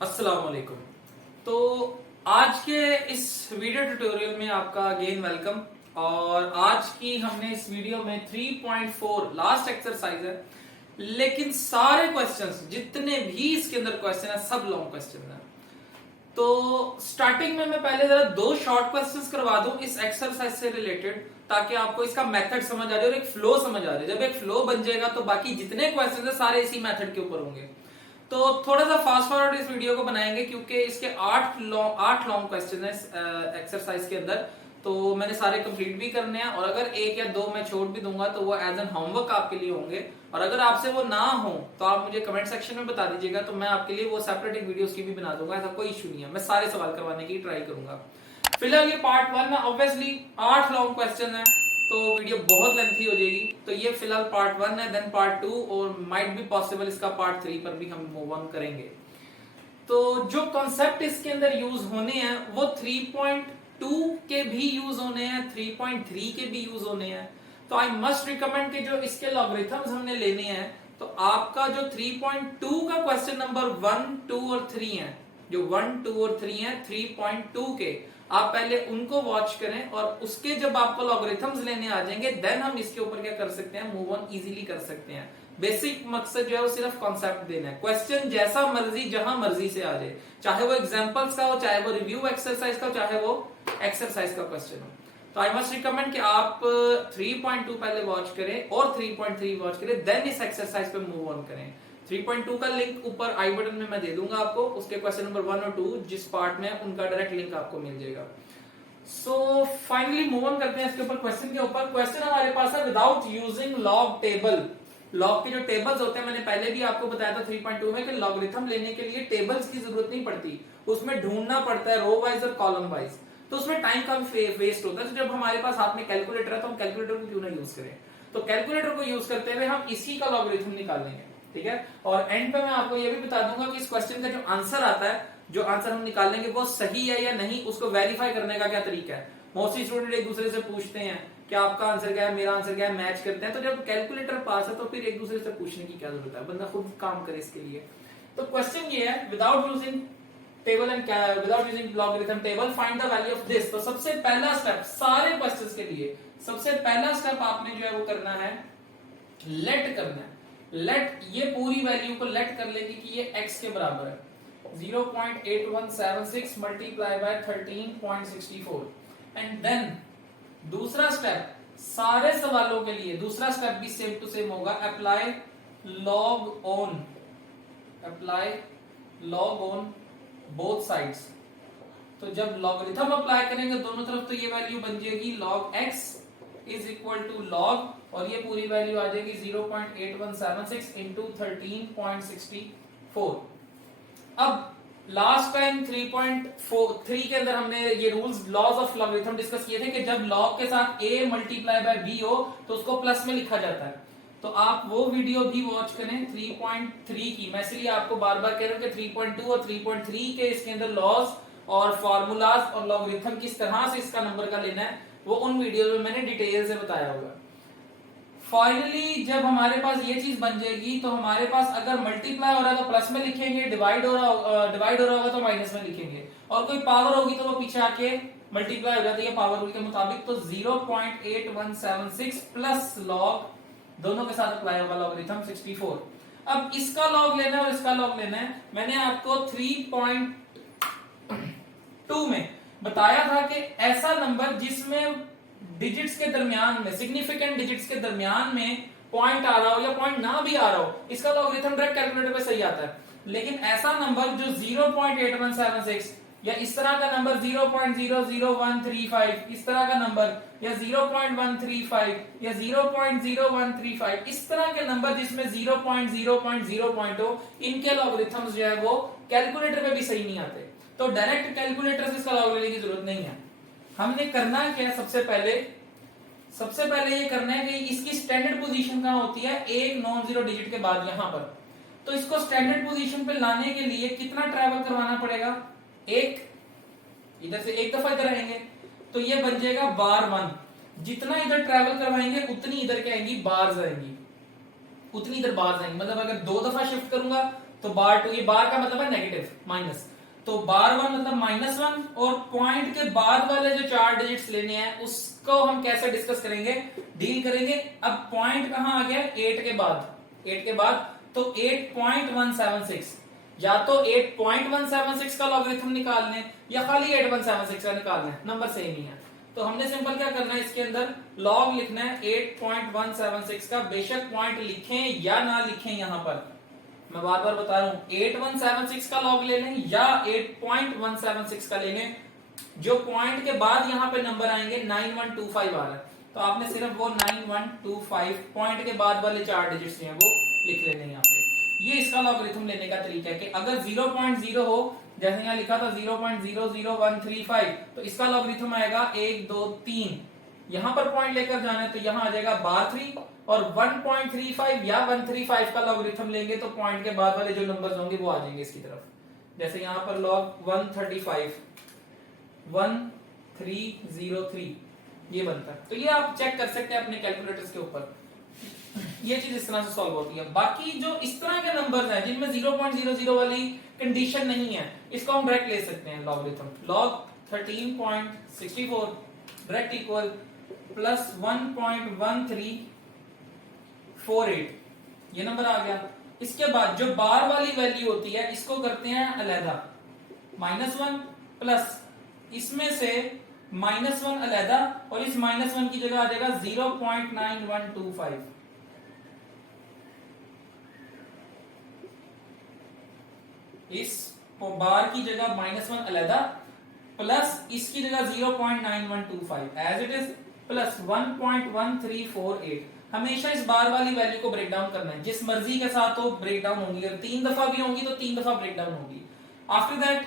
अस्सलाम वालेकुम। तो आज के इस वीडियो ट्यूटोरियल में आपका अगेन वेलकम। और आज की हमने इस वीडियो में 3.4 लास्ट एक्सरसाइज है, लेकिन सारे क्वेश्चंस जितने भी इसके अंदर क्वेश्चन है सब लॉन्ग क्वेश्चन है। तो स्टार्टिंग में मैं पहले जरा दो शॉर्ट क्वेश्चंस करवा दूं इस एक्सरसाइज से रिलेटेड, ताकि आपको इसका मेथड समझ आ जाए और एक फ्लो समझ आ जाए। जब एक फ्लो बन जाएगा तो बाकी जितने क्वेश्चन है सारे इसी मेथड के ऊपर होंगे। तो थोड़ा सा फास्ट फॉरवर्ड इस वीडियो को बनाएंगे, क्योंकि इसके 8 लॉन्ग क्वेश्चन है एक्सरसाइज के अंदर। तो मैंने सारे कंप्लीट भी करने हैं, और अगर एक या दो मैं छोड़ भी दूंगा तो वो एज एन होमवर्क आपके लिए होंगे। और अगर आपसे वो ना हो तो आप मुझे कमेंट सेक्शन में बता दीजिएगा, तो मैं आपके लिए वो सेपरेट एक वीडियो की भी बना दूंगा। ऐसा कोई इशू नहीं है, मैं सारे सवाल करवाने की ट्राई करूंगा। फिलहाल ये पार्ट 1 है, ऑब्वियसली 8 लॉन्ग क्वेश्चन है तो वीडियो बहुत लेंथी हो जाएगी। तो ये फिलहाल पार्ट 1 है, देन पार्ट 2 और माइट बी पॉसिबल इसका पार्ट 3 पर भी हम मूव ऑन करेंगे। तो जो कॉन्सेप्ट इसके अंदर यूज होने हैं वो 3.2 के भी यूज होने हैं, 3.3 के भी यूज होने हैं। तो आई मस्ट रिकमेंड कि जो इसके लॉगरिथम्स हमने लेने हैं, तो आपका जो 3.2 का क्वेश्चन नंबर 1, 2 और 3 है, जो 1, 2 और 3 है 3.2 के, आप पहले उनको वॉच करें और उसके जब आपको लॉगरिथम्स लेने आ जाएंगे देन हम इसके ऊपर क्या कर सकते हैं, मूव ऑन इजीली कर सकते हैं। बेसिक मकसद जो है वो सिर्फ कॉन्सेप्ट देना है। क्वेश्चन जैसा मर्जी जहां मर्जी से आ जाए, चाहे वो एग्जांपल्स का हो, चाहे वो रिव्यू एक्सरसाइज का हो, चाहे वो एक्सरसाइज का क्वेश्चन हो। तो आई मस्ट रिकमेंड कि आप 3.2 पहले वॉच करें और 3.3 वॉच करें, देन इस एक्सरसाइज पे मूव ऑन करें। 3.2 का लिंक ऊपर आई बटन में मैं दे दूंगा आपको, उसके क्वेश्चन नंबर 1 और 2 जिस पार्ट में उनका डायरेक्ट लिंक आपको मिल जाएगा। सो फाइनली मूव ऑन करते हैं इसके ऊपर, क्वेश्चन के ऊपर। क्वेश्चन हमारे पास है without using log table. Log के जो टेबल्स होते हैं, मैंने पहले भी आपको बताया था 3.2 में कि लॉगरिथम लेने के लिए टेबल्स की जरूरत नहीं पड़ती, उसमें ढूंढना पड़ता है रो वाइज और कॉलम वाइज। तो उसमें टाइम काफी वेस्ट होता है। तो जब हमारे पास हाथ में कैलकुलेटर है तो हम कैलकुलेटर को क्यों ना यूज करें। तो कैलकुलेटर को यूज करते हुए हम इसी का लॉगरिथम निकालेंगे, ठीक है। और एंड पे मैं आपको ये भी बता दूंगा कि इस क्वेश्चन का जो आंसर आता है, जो आंसर हम निकालेंगे वो सही है या नहीं, उसको वेरीफाई करने का क्या तरीका है। मोस्टली स्टूडेंट एक दूसरे से पूछते हैं कि आपका आंसर क्या है, मेरा आंसर क्या है, मैच करते हैं। तो जब कैलकुलेटर पास है तो फिर एक दूसरे से पूछने की क्या जरूरत है, बंदा खुद काम करे इसके लिए। तो क्वेश्चन ये है, without using table and without using logarithm table find the value of this. तो सबसे पहला स्टेप सारे क्वेश्चंस के लिए, सबसे पहला स्टेप आपने जो है वो करना है, लेट करना है। लेट, ये पूरी वैल्यू को लेट कर लेंगे कि ये x के बराबर है 0.8176 मल्टीप्लाई बाय 13.64। एंड देन दूसरा स्टेप सारे सवालों के लिए, दूसरा स्टेप भी सेम टू सेम होगा, apply log on, apply log on both sides. तो जब लॉगरिथम अप्लाई करेंगे दोनों तरफ तो ये वैल्यू बन जाएगी log x is equal to log, और ये पूरी वैल्यू आ जाएगी 0.8176 इंटू 13.64। अब लास्ट टाइम 3.3 के अंदर हमने ये rules laws of logarithm discuss किए थे कि जब लॉग के साथ a मल्टीप्लाई बाय b हो तो उसको प्लस में लिखा जाता है। तो आप वो वीडियो भी वॉच करें 3.3 की। मैं इसलिए आपको बार बार कह रहा हूं कि 3.2 और 3.3 के इसके अंदर लॉज और फॉर्मूलाज और लॉगरिथम किस तरह से इसका नंबर का लेना है वो उन वीडियो में मैंने डिटेल से बताया होगा। फाइनली जब हमारे पास ये चीज बन जाएगी तो हमारे पास अगर मल्टीप्लाई हो रहा है तो प्लस में लिखेंगे, डिवाइड हो रहा होगा तो माइनस में लिखेंगे, और कोई पावर होगी तो वो पीछे आके मल्टीप्लाई हो जाती है पावर रूल के मुताबिक। तो 0.8176 प्लस लॉग दोनों के साथ अप्लाई होगा लॉगरिथम 64। अब इसका लॉग लेना है और इसका लॉग लेना है। मैंने आपको 3.2 में बताया था कि ऐसा नंबर जिसमें डिजिट्स के दरमियान में, सिग्निफिकेंट डिजिट्स के दरमियान में पॉइंट आ रहा हो या पॉइंट ना भी आ रहा हो, इसका लॉगरिथम डायरेक्ट कैलकुलेटर पे सही आता है। लेकिन ऐसा नंबर जो 0.8176 या इस तरह का नंबर 0.00135, इस तरह का नंबर या 0.135 या 0.0135, इस तरह के नंबर जिसमें 0.0.0 पॉइंट हो, इनके लॉगरिथम्स जो है वो कैलकुलेटर पे भी सही नहीं आते। तो डायरेक्ट कैलकुलेटर से इसका लॉग लेने की जरूरत नहीं है। हमने करना क्या है, सबसे पहले ये करना है कि इसकी स्टैंडर्ड पोजीशन कहां होती है, एक नॉन जीरो डिजिट के बाद यहां पर। तो इसको स्टैंडर्ड पोजीशन पे लाने के लिए कितना ट्रैवल करवाना पड़ेगा, एक, इधर से एक दफा इधर आएंगे, तो ये बन जाएगा बार 1। जितना इधर ट्रेवल करवाएंगे उतनी इधर क्या आएंगी, बार्स आएंगी, उतनी इधर बार्स आएंगी। मतलब अगर 2 दफा शिफ्ट करूंगा तो बार 2, ये बार का मतलब है नेगेटिव माइनस, तो बार 1 मतलब -1। और पॉइंट के बाद वाले जो 4 डिजिट्स लेने हैं उसको हम कैसे डिस्कस करेंगे, डील करेंगे। अब पॉइंट कहां आ गया, 8 के बाद, 8 के बाद तो 8.176, या तो 8.176 का लॉगरिथम निकालना है या खाली 8176 का निकालना है, नंबर सेम ही है। तो हमने सिंपल क्या करना है, इसके अंदर लॉग लिखना है 8.176 का, बेशक पॉइंट लिखें या ना लिखें, यहां पर मैं बार बार बता रहा हूं 8176 का लॉग ले लें या 8.176 का ले लें। जो पॉइंट के बाद यहां पे नंबर आएंगे 9125 आ रहा है, तो आपने सिर्फ वो 9125 पॉइंट के बाद वाले 4 डिजिट्स हैं वो लिख लेने हैं यहाँ पे। ये इसका लॉगरिथम लेने का तरीका है कि अगर 0.0 हो, जैसे यहाँ लिखा था 0.00135, तो इसका लॉगरिथम आएगा 1 2 3। यहां पर पॉइंट लेकर जाना है तो यहां आ जाएगा बार 3, और 1.35 या 135 का लॉगरिथम लेंगे तो पॉइंट के बाद वाले जो नंबर्स होंगे वो आ जाएंगे इसकी तरफ। जैसे यहां पर लॉग 135 1303 ये बनता है। तो ये आप चेक कर सकते हैं अपने कैलकुलेटर्स के ऊपर, ये चीज इस तरह से सॉल्व होती है। बाकी जो इस तरह के नंबर्स हैं जिनमें 0.00 वाली कंडीशन नहीं है, इसको हम डायरेक्ट ले सकते हैं logarithm. Log 13.64 direct equal plus 1.1348, ये नंबर आ गया। इसके बाद जो बार वाली वैल्यू होती है इसको करते हैं अलहदा, -1 प्लस इसमें से -1 अलहदा, और इस -1 की जगह आ जाएगा 0.9125। इस बार की जगह -1 अलहदा प्लस इसकी जगह 0.9125 एज इट इज, प्लस 1.1348। हमेशा इस बार वाली वैल्यू को ब्रेक डाउन करना है, जिस मर्जी के साथ हो ब्रेक डाउन होंगी, अगर 3 दफा भी होंगी तो 3 दफा ब्रेक डाउन होगी। आफ्टर दैट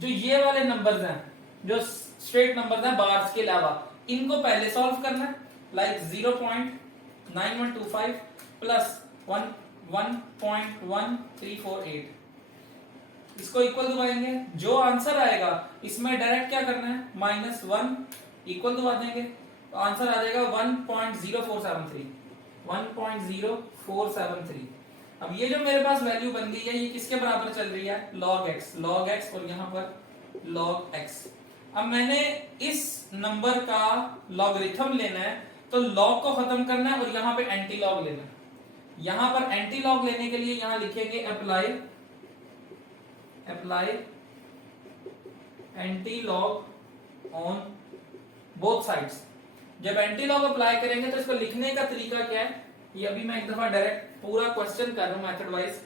जो ये वाले नंबर्स हैं, जो स्ट्रेट नंबर्स हैं बार्स के अलावा, इनको पहले सॉल्व करना है, लाइक 0.9125 प्लस 1.1348, इसको इक्वल दबाएंगे, जो आंसर आएगा इसमें डायरेक्ट क्या करना है, -1 इक्वल दबा देंगे, तो आंसर आ जाएगा 1.0473, 1.0473। अब ये जो मेरे पास वैल्यू बन गई है ये किसके बराबर चल रही है, log x, और यहाँ पर log x। अब मैंने इस नंबर का लॉगरिथम लेना है तो log को खत्म करना है और यहाँ पे एंटी लॉग लेना है। यहाँ पर एंटी लॉग लेने के लिए यहाँ लिखेंगे apply anti log on both sides. जब एंटी लॉग अप्लाई करेंगे तो इसको लिखने का तरीका क्या है, ये अभी मैं एक दफा डायरेक्ट पूरा क्वेश्चन कर रहा हूं मेथड वाइज,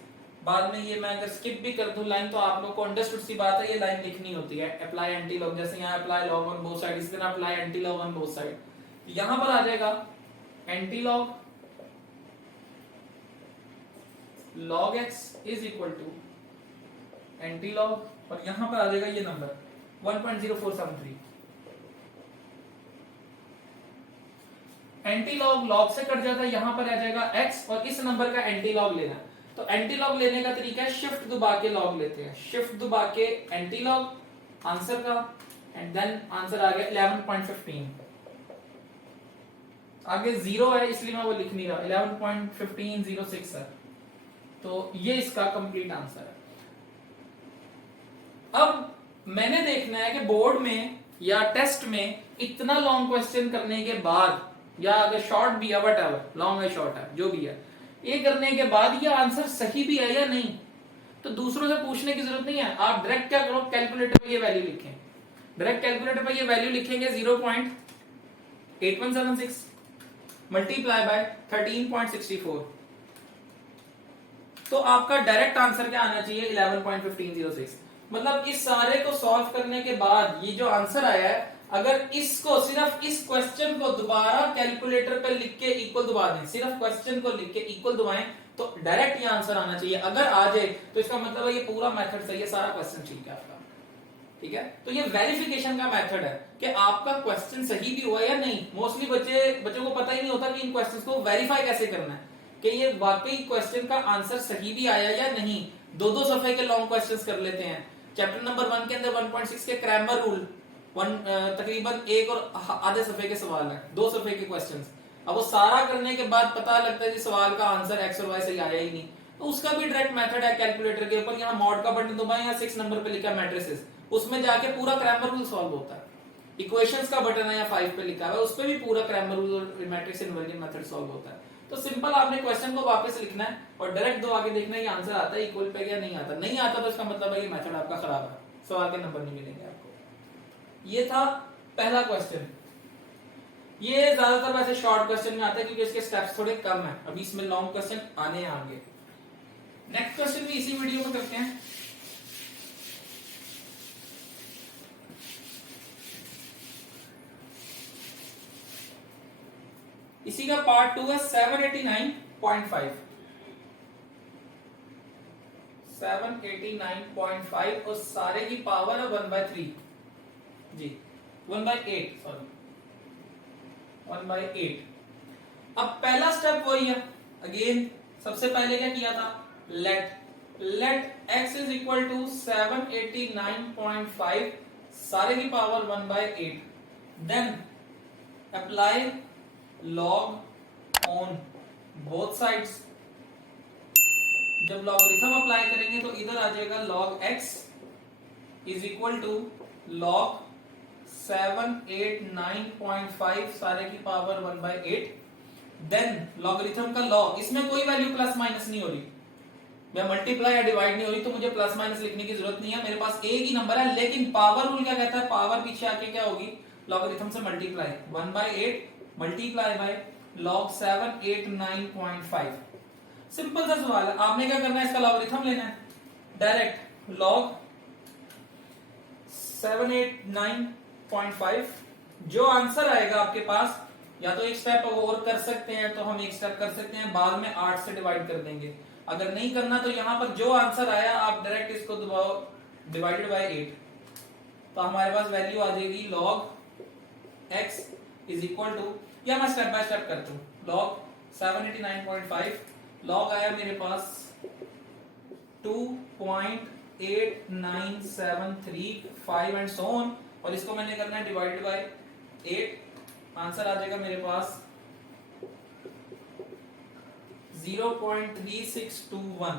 बाद में ये मैं अगर स्किप भी कर दूं लाइन तो आप लोग को अंडरस्टूड सी बात है, ये लाइन लिखनी होती है। अप्लाई एंटी लॉग, जैसे यहाँ apply log on both side, इसी तरह apply anti log on both side. यहां पर आ जाएगा anti log log x is equal to anti log, और यहां पर आ जाएगा ये नंबर 1.0473। एंटी लॉग लॉग से कट जाता है, यहां पर आ जाएगा x, और इस नंबर का एंटी लॉग लेना है। तो एंटी लॉग लेने का तरीका है शिफ्ट दबा के लॉग लेते हैं, शिफ्ट दबा के एंटी लॉग आंसर का, एंड देन आंसर आ गया 11.15। आगे 0 है इसलिए मैं वो लिख नहीं रहा, 11.1506 है, तो ये इसका कंप्लीट आंसर है। अब मैंने देखना है कि बोर्ड में या टेस्ट में इतना लॉन्ग क्वेश्चन करने के बाद, या अगर शॉर्ट भी है, व्हाटएवर, लॉन्ग है शॉर्ट है जो भी है, ये करने के बाद ये आंसर सही भी है या नहीं, तो दूसरों से पूछने की जरूरत नहीं है। आप डायरेक्ट क्या करो, कैलकुलेटर पे ये वैल्यू लिखें, डायरेक्ट कैलकुलेटर पे ये वैल्यू लिखेंगे 0.8176 मल्टीप्लाई बाय 13.64, तो आपका डायरेक्ट आंसर क्या आना चाहिए 11.1506। मतलब इस सारे को सॉल्व करने के बाद ये जो आंसर आया है, अगर इसको सिर्फ इस क्वेश्चन को दोबारा कैलकुलेटर पे लिख के इक्वल दबा दें, सिर्फ क्वेश्चन को लिख के इक्वल दबाएं तो डायरेक्ट ये आंसर आना चाहिए। अगर आ जाए तो इसका मतलब है ये पूरा मेथड सही है, सारा क्वेश्चन ठीक है आपका, ठीक है। तो ये वेरिफिकेशन का मेथड है कि आपका क्वेश्चन सही भी हुआ या नहीं। मोस्टली बच्चों को पता ही नहीं होता कि इन क्वेश्चंस को वेरीफाई कैसे करना है, कि ये वाकई क्वेश्चन का आंसर सही भी आया या नहीं। 2-2 सफे के लॉन्ग क्वेश्चंस कर लेते हैं। चैप्टर नंबर 1 के अंदर 1.6 के क्रैमर रूल तकरीबन एक और आधे सफे के सवाल है, 2 सफे के क्वेश्चंस। अब वो सारा करने के बाद पता लगता है कि सवाल का आंसर एक्स और वाई सही आया ही नहीं, तो उसका भी डायरेक्ट मेथड है कैलकुलेटर के ऊपर। यहाँ मॉड का बटन दबाएं या 6 नंबर पे लिखा है मैट्रिसेस, उसमें जाके पूरा क्रैमर रूल सॉल्व होता है। इक्वेशंस का बटन है या 5 पे लिखा है, उस पे भी पूरा क्रैमर रूल और मैट्रिक्स इन्वर्जन मेथड सॉल्व होता है। तो सिंपल आपने क्वेश्चन को वापस लिखना है और डायरेक्ट दो आगे देखना है कि आंसर आता है इक्वल पे या नहीं आता। नहीं आता तो इसका मतलब है कि मेथड आपका खराब है, सवाल के नंबर नहीं मिलेंगे आपको। ये था पहला क्वेश्चन। ये ज्यादातर वैसे शॉर्ट क्वेश्चन में आता है क्योंकि इसके स्टेप्स थोड़े कम है, अभी इसमें लॉन्ग क्वेश्चन आने हैं आगे। नेक्स्ट क्वेश्चन भी इसी वीडियो में करते हैं। इसी का पार्ट 2 है 789.5 789.5 और सारे की पावर है 1/3 जी 1/8 सॉरी 1/8। अब पहला स्टेप वही है अगेन, सबसे पहले क्या किया था, let x is equal to 789.5 सारे की power 1/8, then apply log on both sides. जब लॉगरिथम अप्लाई करेंगे तो इधर आ जाएगा log x is equal to log 789.5 सारे की पावर 1/8, देन लॉगरिथम का log, इसमें कोई वैल्यू प्लस माइनस नहीं हो रही, मैं मल्टीप्लाई या डिवाइड नहीं हो रही, तो मुझे प्लस माइनस लिखने की जरूरत नहीं है, मेरे पास एक ही नंबर है। लेकिन पावर रूल क्या कहता है, पावर पीछे आके क्या होगी, लॉगरिथम से multiply, 1/8 multiply by log 789.5। Simple सा सवाल है, आपने क्या करना है, इसका लॉगरिथम लेना है, डायरेक्ट log 789.5, जो आंसर आएगा आपके पास, या तो एक स्टेप और कर सकते हैं, तो हम एक स्टेप कर सकते हैं, बाद में 8 से डिवाइड कर देंगे। अगर नहीं करना तो यहां पर जो आंसर आया आप डायरेक्ट इसको दबाओ डिवाइडेड बाय 8, तो हमारे पास वैल्यू आ जाएगी log x is equal to, या मैं स्टेप बाय स्टेप करता हूं, log 789.5 log आया मेरे पास 2.8973 एंड सो ऑन, और इसको मैंने करना है डिवाइडेड बाय 8, आंसर आ जाएगा मेरे पास 0.3621।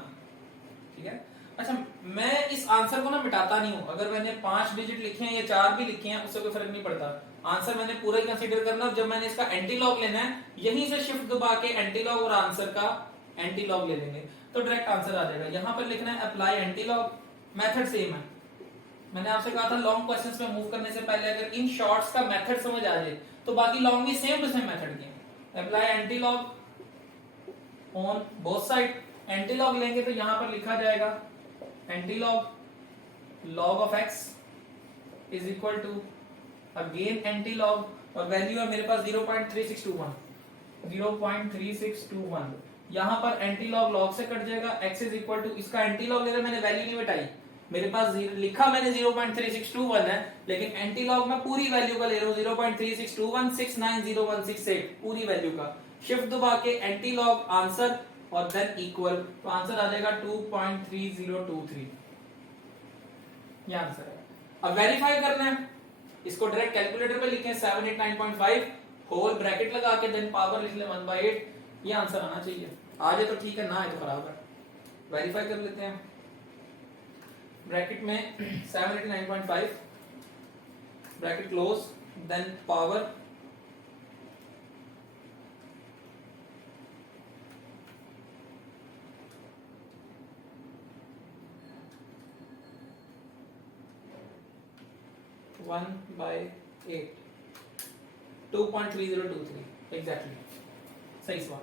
ठीक है, अच्छा मैं इस आंसर को ना मिटाता नहीं हूं, अगर मैंने 5 डिजिट लिखे हैं या 4 भी लिखे हैं उससे कोई फर्क नहीं पड़ता, आंसर मैंने पूरा ही कंसीडर करना। जब मैंने इसका एंटी लॉग लेना है, यहीं से शिफ्ट दबा के एंटी लॉग और आंसर का एंटी लॉग ले लेंगे तो डायरेक्ट आंसर आ जाएगा। यहां पर लिखना है apply anti log, method same है। मैंने आपसे कहा था लॉन्ग क्वेश्चंस में मूव करने से पहले अगर इन शॉर्ट्स का मेथड समझ आ जाए तो बाकी लॉन्ग भी सेम टू सेम मेथड के। Apply anti log on both side, anti log लेंगे तो यहां पर लिखा जाएगा anti log log of x is equal to again anti log, और वैल्यू है मेरे पास 0.3621 यहां पर एंटी लॉग log से कट जाएगा, x इज इक्वल टू, इसका एंटी लॉग ले रहा, मैंने वैल्यू नहीं मिटाई, मेरे पास लिखा मैंने 0.3621 है, लेकिन एंटी लॉग में पूरी वैल्यू का ले रहा हूं 0.3621690168 पूरी वैल्यू का, शिफ्ट दबा के एंटी लॉग आंसर और देन इक्वल, तो आंसर आ जाएगा 2.3023, ये आंसर है। अब वेरीफाई करना है, इसको डायरेक्ट कैलकुलेटर पे लिखें 789.5 होल ब्रैकेट लगा के देन पावर लिख ले 1/8, ये आंसर आना चाहिए। आ जाए तो ठीक है, ना आए तो खराब है। वेरीफाई कर लेते हैं, ब्रैकेट में 789.5 bracket close then power one by 8 2.3023 exactly सही सवाल।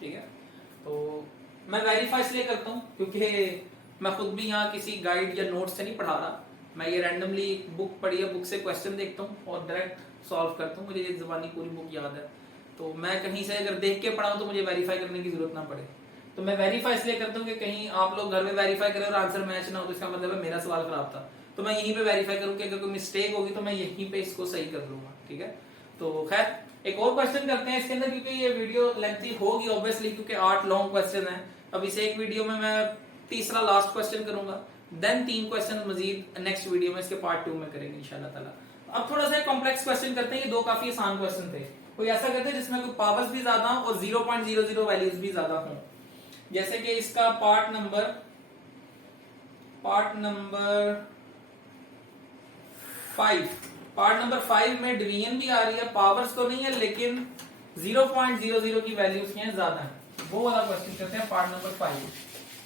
ठीक है, तो मैं वेरीफाई इसलिए करता हूँ क्योंकि मैं खुद भी यहाँ किसी गाइड या नोट से नहीं पढ़ा रहा, मैं ये रैंडमली बुक पढ़ी है, बुक से क्वेश्चन देखता हूँ और डायरेक्ट सॉल्व करता हूँ। मुझे ये ज़बानी पूरी बुक याद है, तो मैं कहीं से अगर देख के पढ़ाऊँ तो मुझे वेरीफाई करने की जरूरत ना पड़े। तो मैं वेरीफाई इसलिए करता हूँ कि कहीं आप लोग घर में वेरीफाई करें और आंसर मैच ना हो तो इसका मतलब है मेरा सवाल खराब था, तो मैं यहीं पे वेरीफाई करूँ कि अगर कोई मिस्टेक होगी तो मैं यहीं पे इसको सही कर लूंगा। ठीक है, तो खैर एक और क्वेश्चन करते हैं इसके अंदर, क्योंकि ये वीडियो लेंथी होगी ऑब्वियसली, क्योंकि 8 लॉन्ग क्वेश्चन है। अब इस एक वीडियो में मैं तीसरा लास्ट क्वेश्चन करूंगा, देन 3 क्वेश्चन मजीद नेक्स्ट वीडियो में इसके पार्ट 2 में करेंगे इंशाल्लाह ताला। अब थोड़ा सा कॉम्प्लेक्स क्वेश्चन करते हैं, ये दो काफी आसान क्वेश्चन थे। कोई ऐसा करते हैं जिसमें कोई पावर्स भी ज्यादा हो और 0.00 वैल्यूज भी ज्यादा हो। जैसे कि इसका पार्ट नंबर 5, पार्ट नंबर 5 में डिवीजन भी आ रही है, पावर्स तो नहीं है लेकिन 0.00 की वैल्यूज क्या है, ज्यादा है। वो वाला क्वेश्चन करते हैं part number 5।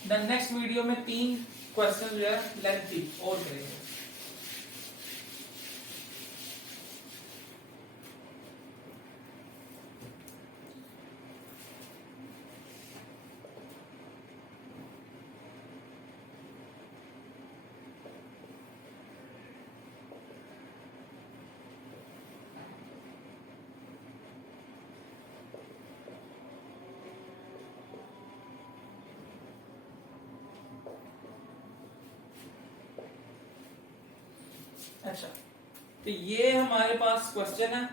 Then next video में 3 क्वेश्चन जो है लेंथी और करेंगे। अच्छा, तो ये हमारे पास क्वेश्चन है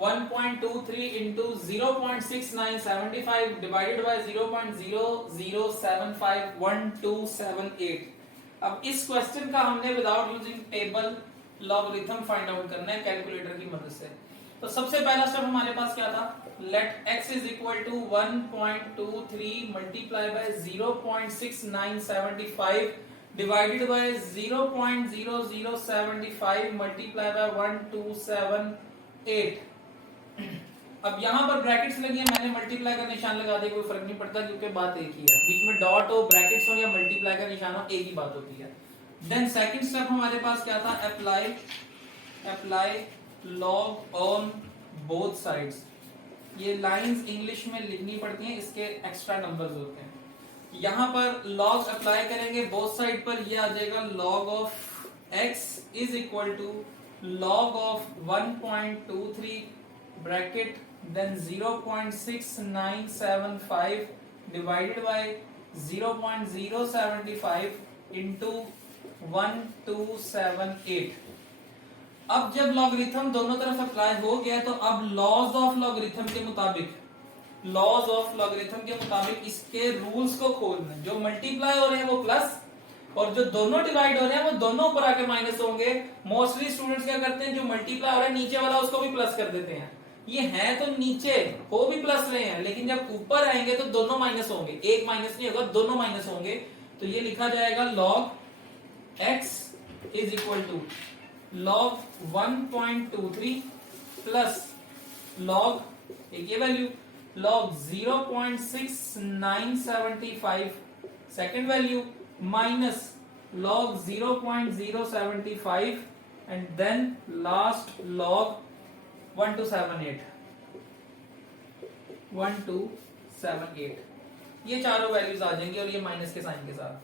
1.23 इंटू 0.6975 डिवाइडेड बाय 0.00751278। अब इस क्वेश्चन का हमने without using table logarithm find out करना है कैलकुलेटर की मदद से। तो सबसे पहला स्टेप हमारे पास क्या था, let x is equal to 1.23 multiply by 0.6975 divided by 0.0075 multiply by 1278। अब यहां पर ब्रैकेट्स लगी है, मैंने मल्टीप्लाई का निशान लगा दिया, कोई फर्क नहीं पड़ता क्योंकि बात एक ही है। बीच में डॉट हो, ब्रैकेट्स हो या मल्टीप्लाई का निशान हो, एक ही बात होती है। देन सेकंड स्टेप हमारे पास क्या था, apply log on both sides. ये लाइंस इंग्लिश में लिखनी पड़ती हैं, इसके एक्स्ट्रा नंबर्स होते हैं। यहां पर लॉग अप्लाई करेंगे बोथ साइड पर, ये आ जाएगा log of x is equal to log of 1.23 bracket then 0.6975 divided by 0.075 into 1278। अब जब लॉगरिथम दोनों तरफ अप्लाई हो गया तो अब लॉज ऑफ लॉगरिथम के मुताबिक इसके रूल्स को खोलना। जो मल्टीप्लाई हो रहे हैं वो प्लस, और जो दोनों डिवाइड हो रहे हैं वो दोनों ऊपर आके माइनस होंगे। मोस्टली स्टूडेंट्स क्या करते हैं, जो मल्टीप्लाई हो रहा है नीचे वाला उसको भी प्लस कर देते हैं। ये है तो नीचे हो भी प्लस रहे हैं, लेकिन जब ऊपर आएंगे तो दोनों माइनस होंगे, एक माइनस नहीं होगा, दोनों माइनस होंगे। तो ये लिखा जाएगा log x is equal to log 1.23 plus log एक ये value log 0.6975 second value minus log 0.075 and then last log 1278। ये चारों वैल्यूज आ जाएंगी और ये माइनस के साइन के साथ।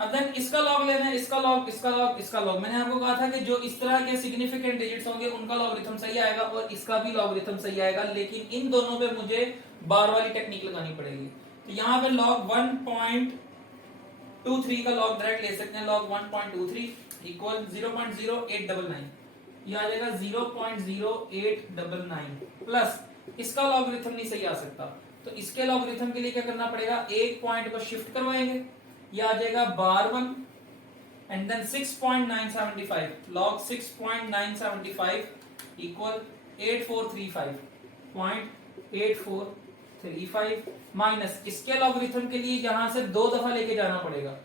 अब देन इसका लॉग लेना है, इसका लॉग, इसका लॉग, इसका लॉग। मैंने आपको कहा था कि जो इस तरह के सिग्निफिकेंट डिजिट्स होंगे उनका लॉगरिथम सही आएगा और इसका भी लॉगरिथम सही आएगा, लेकिन इन दोनों पे मुझे बार वाली टेक्निक लगानी पड़ेगी। तो यहाँ पे log 1.23 का लॉग डायरेक्ट ले सकते हैं, log 1.23 इक्वल 0.0899, ये आ जाएगा 0.0899 प्लस इसका लॉगरिथम नहीं सही आ सकता, तो इसके लॉगरिथम के लिए क्या करना पड़ेगा, एक पॉइंट को शिफ्ट करवाएंगे, ये आ जाएगा बार 1 and then 6.975 log 6.975 equal 8435 minus इसके लॉगरिथम के लिए यहां से 2 दफा लेके जाना पड़ेगा,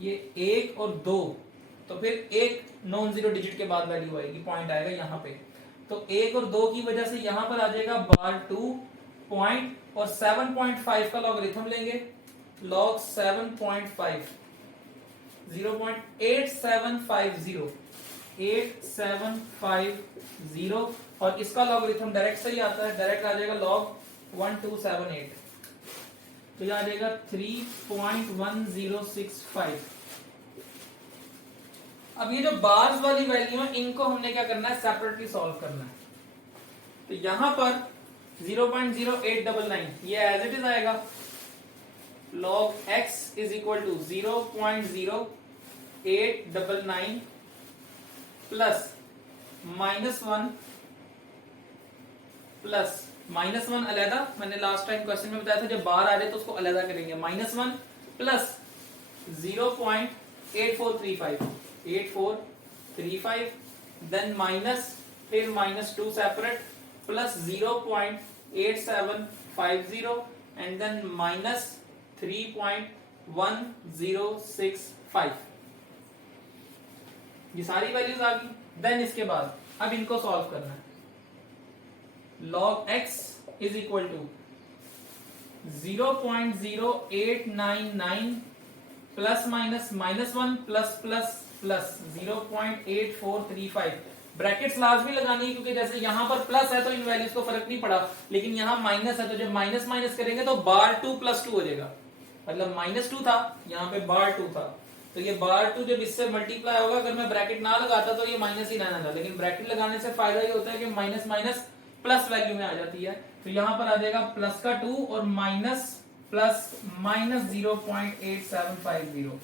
ये 1 और 2, तो फिर एक नॉन जीरो डिजिट के बाद वैल्यू आएगी, पॉइंट आएगा यहाँ पे। तो 1 और 2 की वजह से यहां पर आ जाएगा बार 2 पॉइंट, और 7.5 का लॉगरिथम लेंगे, log 7.5 0.8750 और इसका लॉगरिथम डायरेक्ट सही आता है, डायरेक्ट आ जाएगा log 1278, तो ये आ जाएगा 3.1065। अब ये जो बार्स वाली वैल्यू है इनको हमने क्या करना है, सेपरेटली सॉल्व करना है। तो यहां पर 0.0899 ये एज इट इज आएगा, log x is equal to 0.0899 plus -1 plus -1 अलग, मैंने लास्ट टाइम क्वेश्चन में बताया था जब बार आ रहे तो उसको अलग करेंगे, -1 प्लस 0.8435 0.35, देन माइनस, फिर -2 सेपरेट, प्लस 0.8750 एंड देन -3.1065। ये सारी वैल्यूज आ गई। देन इसके बाद अब इनको सॉल्व करना है। log x is equal to 0.0899 plus minus -1 plus plus plus 0.8435। Brackets लाजमी लगानी है क्योंकि जैसे यहां पर प्लस है तो इन वैल्यूज को फर्क नहीं पड़ा, लेकिन यहां माइनस है तो जब माइनस माइनस करेंगे तो बार 2 प्लस 2 हो जाएगा। मतलब -2 था, यहाँ पे बार 2 था, तो ये बार 2 जब इससे मल्टीप्लाई होगा, अगर मैं ब्रैकेट ना लगाता तो ये माइनस ही रहना था, लेकिन ब्रैकेट लगाने से फायदा ये होता है कि माइनस माइनस प्लस वैल्यू में आ जाती है। तो यहां पर आ जाएगा प्लस का 2 और minus plus minus 0.8750,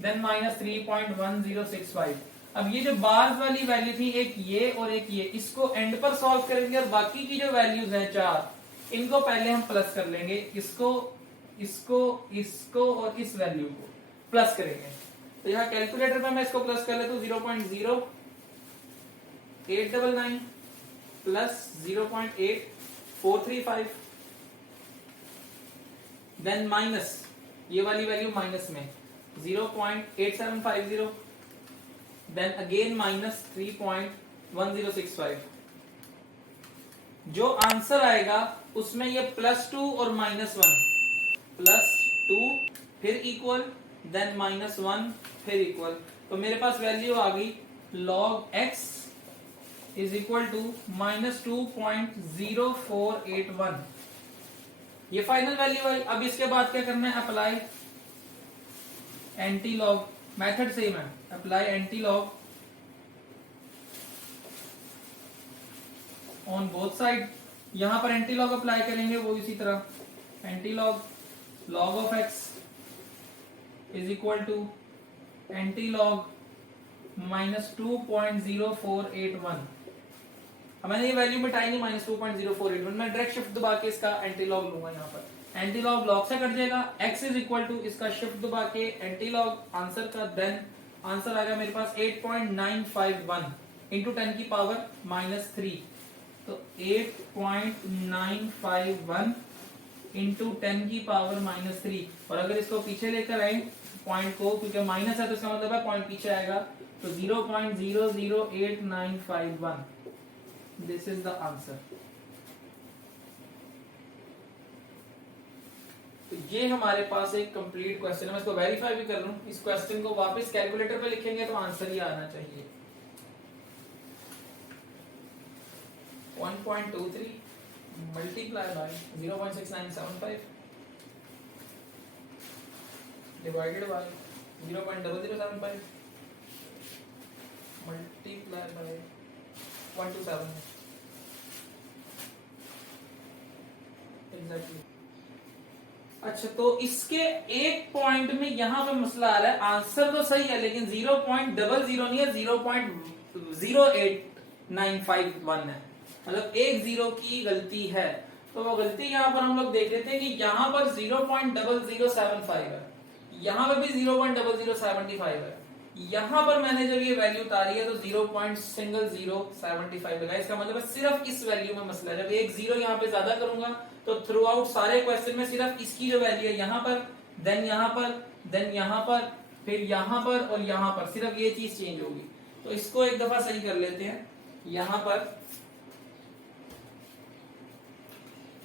then minus 3.1065। अब ये जो बार्स वाली वैल्यू थी, एक ये और एक ये, इसको एंड पर सॉल्व करेंगे और बाकी की जो वैल्यूज हैं 4, इनको पहले हम प्लस कर लेंगे। इसको इसको इसको और इस वैल्यू को प्लस करेंगे। तो यहाँ कैलकुलेटर पे मैं इसको प्लस कर लेता हूं, 0.0899 प्लस 0.8435, देन माइनस ये वाली वैल्यू माइनस में 0.8750, देन अगेन माइनस 3.1065। जो आंसर आएगा उसमें ये +2 और -1, +2 फिर इक्वल, देन -1 फिर इक्वल। तो मेरे पास वैल्यू आ गई log x is equal to -2.0481। ये फाइनल वैल्यू आई। अब इसके बाद क्या करना है, apply anti log. Method same है, apply anti log on both side. यहां पर एंटी लॉग अप्लाई करेंगे वो इसी तरह, anti log log of x is equal to anti log -2.0481। अब मैंने ये वैल्यू मिटाई नहीं, -2.0481, मैं डायरेक्ट शिफ्ट दबा के इसका एंटी लॉग लूंगा। यहाँ पर एंटी लॉग लॉग से कट जाएगा, x इज इक्वल टू इसका शिफ्ट दबा के एंटी लॉग आंसर का, देन आंसर आ गया मेरे पास 8.951 इंटू 10 की पावर -3। तो 8.951 इंटू 10 की पावर -3। और अगर इसको पीछे लेकर आए पॉइंट को, क्योंकि माइनस है तो इसका मतलब है पॉइंट पीछे आएगा, तो 0.008951। This is the answer. तो ये हमारे पास एक कंप्लीट क्वेश्चन है। मैं इसको वेरीफाई भी कर लूं, इस क्वेश्चन को वापस कैलकुलेटर पे लिखेंगे तो आंसर ही आना चाहिए। 1.23 multiply by 0.6975 divided bye 0.0075 multiply by 127 exactly. अच्छा, तो इसके एक पॉइंट में यहां पे मसला आ रहा है, आंसर तो सही है लेकिन 0.00 नहीं है, 0.0891 है, मतलब एक 0 की गलती है। तो वो गलती यहां पर हम लोग देख लेते हैं कि यहां पर 0.0075 है, यहां पर भी 0.0075 है, यहां पर मैंने जब ये वैल्यू उतारी है तो 0.0075 लगा। इसका मतलब है सिर्फ इस वैल्यू में मसला है। जब एक 0 यहाँ पे ज्यादा करूंगा तो थ्रू आउट सारे क्वेश्चन में सिर्फ इसकी जो वैल्यू है यहाँ पर, देन यहाँ पर, देन यहाँ पर, फिर यहाँ पर और यहाँ पर, सिर्फ ये चीज चेंज होगी। तो इसको एक दफा सही कर लेते हैं। यहाँ पर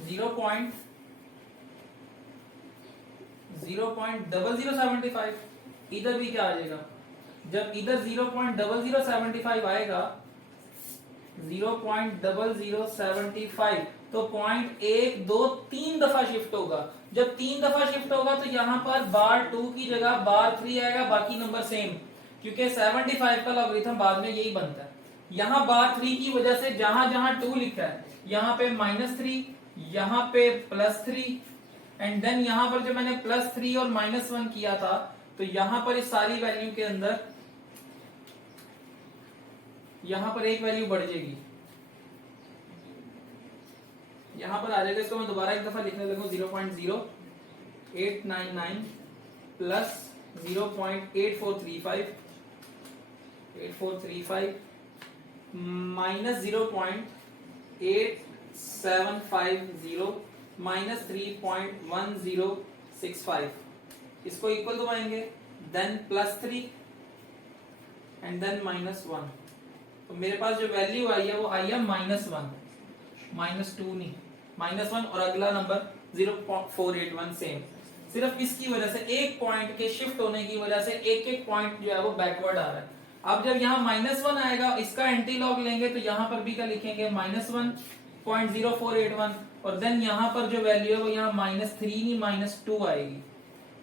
0.0075, इधर भी क्या आ जाएगा, जब इधर 0.0075 आएगा 0.0075 तो 0.123 दफा शिफ्ट होगा। जब 3 दफा शिफ्ट होगा तो यहाँ पर बार 2 की जगह बार 3 आएगा, बाकी नंबर सेम, क्योंकि 75 का लॉगरिथम बाद में यही बनता है। यहाँ बार 3 की वजह से जहां जहां 2 लिखा है यहाँ पे -3, यहाँ पे +3 एंड देन यहाँ पर जो मैंने +3 और -1 किया था तो यहाँ पर इस सारी वैल्यू के अंदर यहाँ पर एक वैल्यू बढ़ जाएगी, यहां पर आ जाएगा। इसको मैं दोबारा एक दफा लिखने लगूं, 0.0899 प्लस 0.8435 8435 माइनस 0.8750 माइनस 3.1065, इसको इक्वल तो आएंगे, देन +3 एंड देन -1। तो मेरे पास जो वैल्यू आई है वो आई है -1, -2 नहीं, -1, और अगला नंबर 0.481 सेम। सिर्फ इसकी वजह से, एक पॉइंट के शिफ्ट होने की वजह से एक एक पॉइंट जो है वो बैकवर्ड आ रहा है। अब जब यहाँ -1 आएगा, इसका एंटी लॉग लेंगे तो यहाँ पर भी क्या लिखेंगे, -1.0481, और देन यहाँ पर जो वैल्यू है वो यहाँ -3 नहीं -2 आएगी,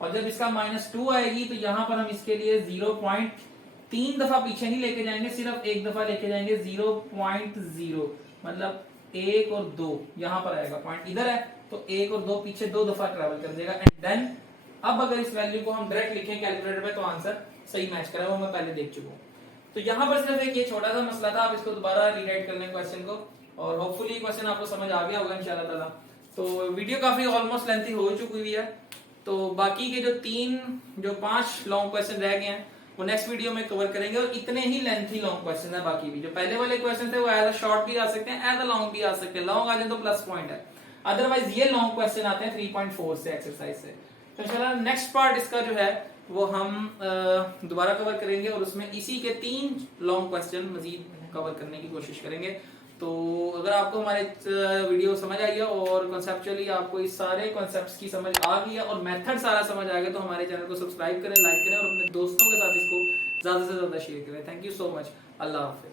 और जब इसका -2 आएगी तो यहाँ पर हम इसके लिए 0.3 दफा पीछे नहीं लेके जाएंगे, सिर्फ एक दफा लेके जाएंगे, 0.0, मतलब 1 और 2 यहाँ पर आएगा, पॉइंट इधर है तो 1 और 2 पीछे 2 दफा ट्रेवल कर देगा, एंड देन अब अगर इस वैल्यू को हम डायरेक्ट लिखें कैलकुलेटर पे तो आंसर सही मैच करेगा, वो मैं पहले देख चुका हूँ। तो यहाँ पर सिर्फ एक ये छोटा सा मसला था, आप इसको दोबारा रीराइट कर लें क्वेश्चन को, और होपफुली क्वेश्चन आपको समझ आ गया होगा इंशाल्लाह ताला। तो वीडियो काफी ऑलमोस्ट लेंथी हो चुकी हुई है, तो बाकी के जो 5 लॉन्ग क्वेश्चन रह गए हैं वो नेक्स्ट वीडियो में कवर करेंगे, और इतने ही लेंथी लॉन्ग क्वेश्चन है बाकी भी। जो पहले वाले क्वेश्चन थे वो एज अ शॉर्ट भी आ सकते हैं, एज अ लॉन्ग भी आ सकते हैं, लॉन्ग आ जाए तो प्लस पॉइंट है, अदरवाइज ये लॉन्ग क्वेश्चन आते हैं 3.4 से एक्सरसाइज से। तो इंशाल्लाह नेक्स्ट पार्ट इसका जो है वो हम दोबारा कवर करेंगे, और उसमें इसी के 3 लॉन्ग क्वेश्चन मजीद कवर करने की कोशिश करेंगे। तो अगर आपको हमारे वीडियो समझ आई है और कॉन्सेप्चुअली आपको इस सारे कॉन्सेप्ट्स की समझ आ गई है और मेथड सारा समझ आ गया, तो हमारे चैनल को सब्सक्राइब करें, लाइक करें, और अपने दोस्तों के साथ इसको ज्यादा से ज्यादा शेयर करें। Thank you so much, Allah Hafiz.